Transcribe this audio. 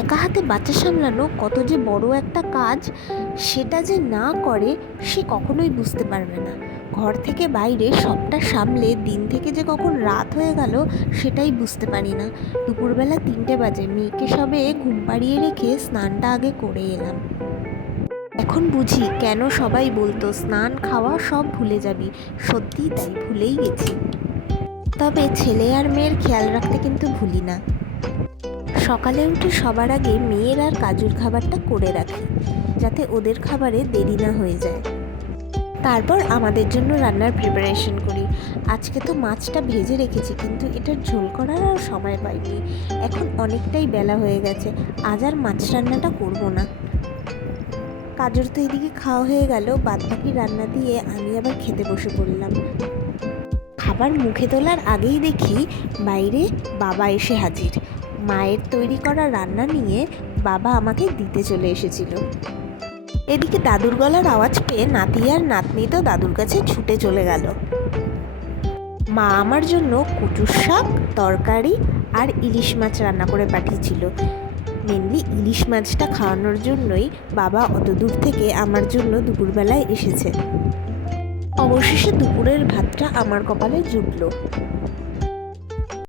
একা হাতে বাচ্চা সামলানো কত যে বড় একটা কাজ, সেটা যে না করে সে কখনোই বুঝতে পারবে না। ঘর থেকে বাইরে সবটা সামলে দিন থেকে যে কখন রাত হয়ে গেল সেটাই বুঝতে পারি না। দুপুরবেলা 3টে বাজে, মেয়েকে সবে ঘুম পাড়িয়ে রেখে স্নানটা আগে করে এলাম। এখন বুঝি কেন সবাই বলতো স্নান খাওয়া সব ভুলে যাবি। সত্যিই তাই, ভুলেই গেছি। তবে ছেলে আর মেয়ের খেয়াল রাখতে কিন্তু ভুলি না। সকালে উঠে সবার আগে মেয়ের আর কাজুর খাবারটা করে রাখি, যাতে ওদের খাবারে দেরি না হয়ে যায়। তারপর আমাদের জন্য রান্নার প্রিপারেশন করি। আজকে তো মাছটা ভেজে রেখেছি, কিন্তু এটার ঝোল করার আর সময় পাইনি। এখন অনেকটাই বেলা হয়ে গেছে, আজ আর মাছ রান্নাটা করব না। কাজুর তো এদিকে খাওয়া হয়ে গেল, বাদবাকি রান্না দিয়ে আমি আবার খেতে বসে পড়লাম। খাবার মুখে তোলার আগেই দেখি বাইরে বাবা এসে হাজির। মায়ের তৈরি করা রান্না নিয়ে বাবা আমাকে দিতে চলে এসেছিল। এদিকে দাদুর গলার আওয়াজ পেয়ে নাতি আর নাতনি তো দাদুর কাছে ছুটে চলে গেল। মা আমার জন্য কচুর শাক, তরকারি আর ইলিশ মাছ রান্না করে পাঠিয়েছিল। মেনলি ইলিশ মাছটা খাওয়ানোর জন্যই বাবা অত দূর থেকে আমার জন্য দুপুরবেলায় এসেছে। অবশেষে দুপুরের ভাতটা আমার কপালে জুটল।